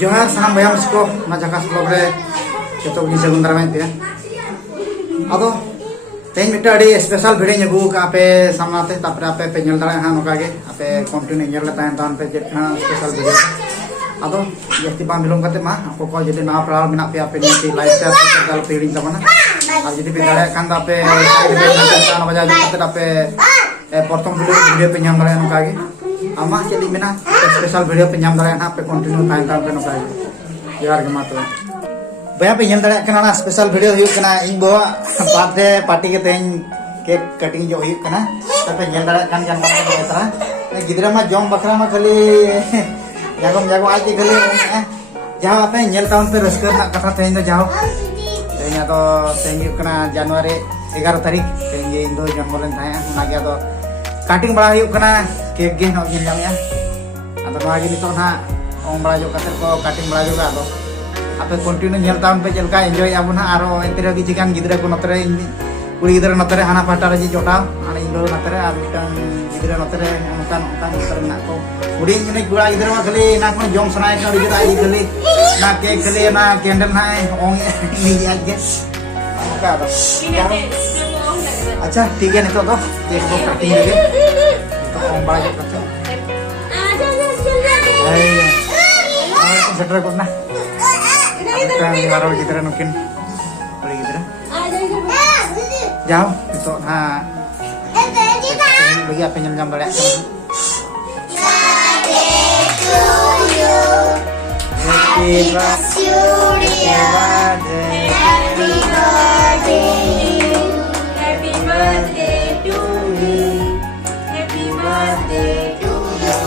जोहार सानाम भैया मुझको ना जकास ब्लॉग रे जतो गी सगुन दाराम पे अदो तेज मिटा अड़ी स्पेशल वीडियो ᱧᱮᱜᱩ का पे सामनाते तापर आपे पे ñel दाड़ा हां नोका गे आपे कंटिन्यू ñel ले तान तान पे जे स्पेशल वीडियो अदो जस्ती बाम बिलोंग कते मा आपको को जदि ना प्राल मेना पे आपे नीति लाइक शेयर सब्सक्राइब पे हिडिंग तबना और जदि पे दाड़ा कान आपे साइड बजा जते आपे प्रथम वीडियो पे ñam दाड़ा नोका गे आमा चली मेना स्पेशल वीडियो पे ñam दाड़ा ना पे कंटिन्यू तान तान पे नोका गे यार के मातो भैया पे ñel दाड़ा कना स्पेशल वीडियो हुई कना इन बवा बर्थडे पार्टी के तेन केक कटिंग जो हुई कना तबे ñel दाड़ा कान जान मा तरा गिदरा मा जम बकरा मा खाली जागम जागम आज के खाली जहां आपे ñel टाउन पे रस्कर ना कथा तेन दो जाओ तेन तो तेन कना जनवरी 11 तारीख तेन इन दो जन्मदिन थाया ना गया तो कटिंग बड़ा हुई कना केक गे नो ñel जामया अदो मागी नितो ना ओम बड़ा जो कते को कटिंग बड़ा जो अदो आपे कंटिन्यू ñel टाउन पे चलका एंजॉय आबो ना आरो एंतरे गी चिकन गिदरा को नतरे कुड़ी गिदरा नतरे हाना पाटा रे जोटाव आने इंदो नतरे आ मिटन गिदरा नतरे ओनकान ओनकान नतरे ना को कुड़ी ने गुड़ा गिदरा मा खाली ना को जम सनाय का गिदरा आई खाली ना केक खाली ना कैंडल ना ओंग नि आज के ओका दो अच्छा ठीक है नितो तो केक को कटिंग लगे तो ओम बड़ा जो कते सेटर को ना बारो गिदरा नुकिन कुड़ी गिदरा जाओ तो हां बagi apa nyam daड़ा Happy birthday to you. Happy birthday to you.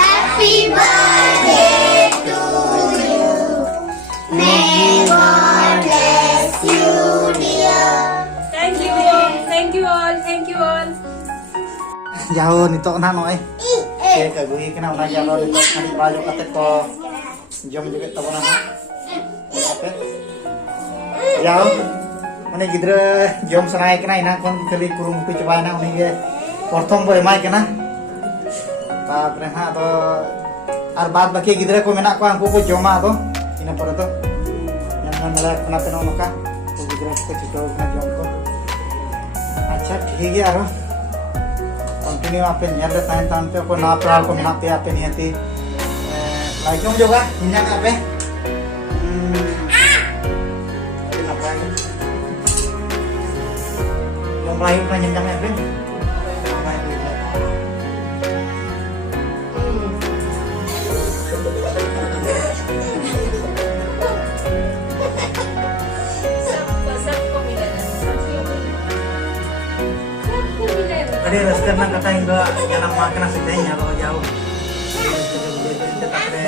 Happy birthday to you. May God bless you, dear. Thank you all. Thank you all. Thank you all. Jauh nito na noy. Cake agui kena una jalo nito kali baju kate ko jom juga tabona na. Oke. Jauh mane gidra jom sanai kena ina kon kali kurumutu coba na uni ge प्रथम bo emai kena. Tapre ha to ar baad baki gidra ko mena ko angku ko joma to ina pore to yang mala kena teno noka to gidra ko chito na jom ko. अच्छा ठीक है आरो continue आपे ñel le tahan tahan pe ko na pral ko mena pe ape niati like jom juga injak ape jom lain na injak ape Ada resker na kata hingga jangan makan sedenya kalau jauh. Tapi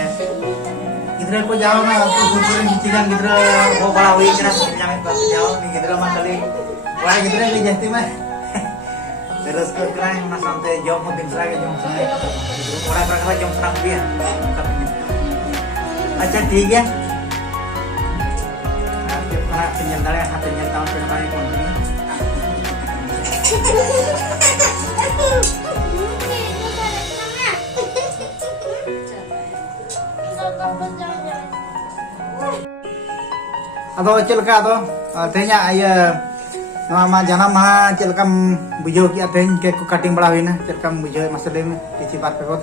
gidra ko jauh na kukurin cikan gidra ko bala hui kena jamin pas jauh ni gidra mah kali. Wah gidra ni jati mah. Resker kena yang na sampai jauh mau dimsra ke jauh sampai. Orang berkata jauh serang dia. Acha ठीक है. Nanti para penyendal yang hatinya tahun penampai konti. Atau celaka atau tehnya ayah nama janam mah celaka bujau ki ateng ke ko cutting bada huina celaka bujau masale में किसी बात पे को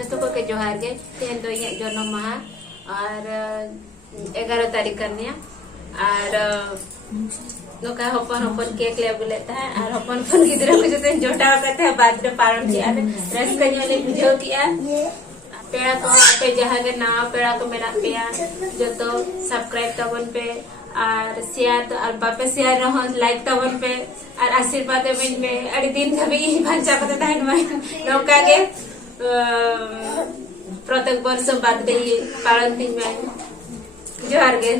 जतो को के जोहार के तेन तो ये जन्म महा और 11 तारीख करने और नोका हपन हपन केक ले बुलेता है और हपन हपन गिदरा को जते जोटा करते है बाद में पारण किया रस्का जोले बुझो किया पेड़ा को पे जहां के ना पेड़ा को मेरा पेया जो तो सब्सक्राइब तबन पे और शेयर तो और बापे शेयर रहो लाइक तबन पे और आशीर्वाद बिन पे अड़ी दिन कभी भांचा पता था नौका के प्रत्येक वर्ष बर्थडे पालन दिन में जोहार के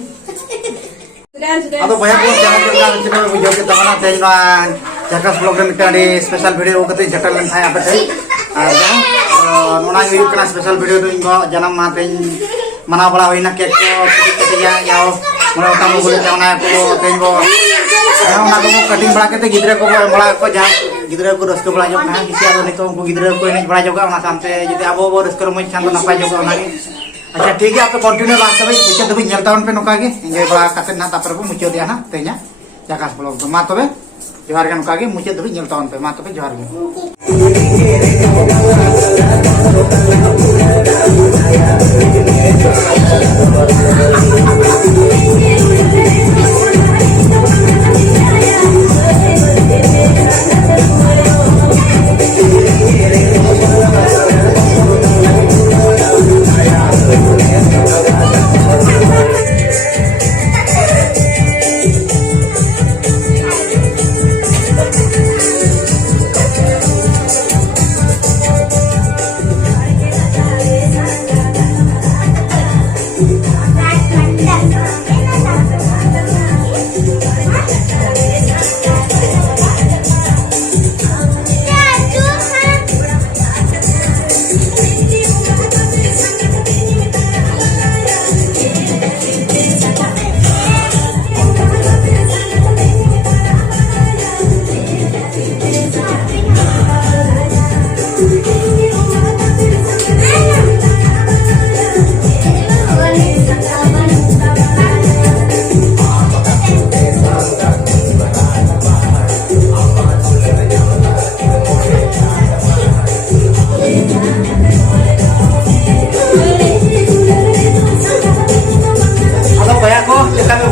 atau banyak pun jangan kita video kita mana tanya jakas vlog dan kita di special video kata jakan dan saya apa sih ada nona video kena special video tu ingo jangan mati mana bala wina kek ko ketika ya mana kamu boleh jangan aku tenggo yang nak aku cutting bala kete gidra ko bala ko ja gidra ko rasko bala jok na kisi ado nito ko gidra ko ini bala juga mana sampai jadi abo rasko mo chan napay juga na अच्छा ठीक है, आप continue last तब मुचाद दबी nail तावन पे नोका गे enjoy बड़ा काते ना तापर बो मुचाद दिया ना तेना जकास ब्लॉग तो मा तबे जोहार गे नोका गे मुचाद दबी नेल तावन पे मा तबे जोहार गे।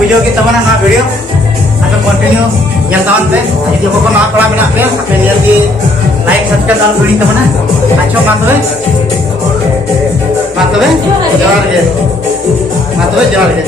वीडियो की तमना ना वीडियो आप कंटिन्यू नेल तावन पे यदि को ना कला मेना पे आप नेल की लाइक सब्सक्राइब दान करी तमना अच्छा मातवे जोहार गे मातवे जोहार गे।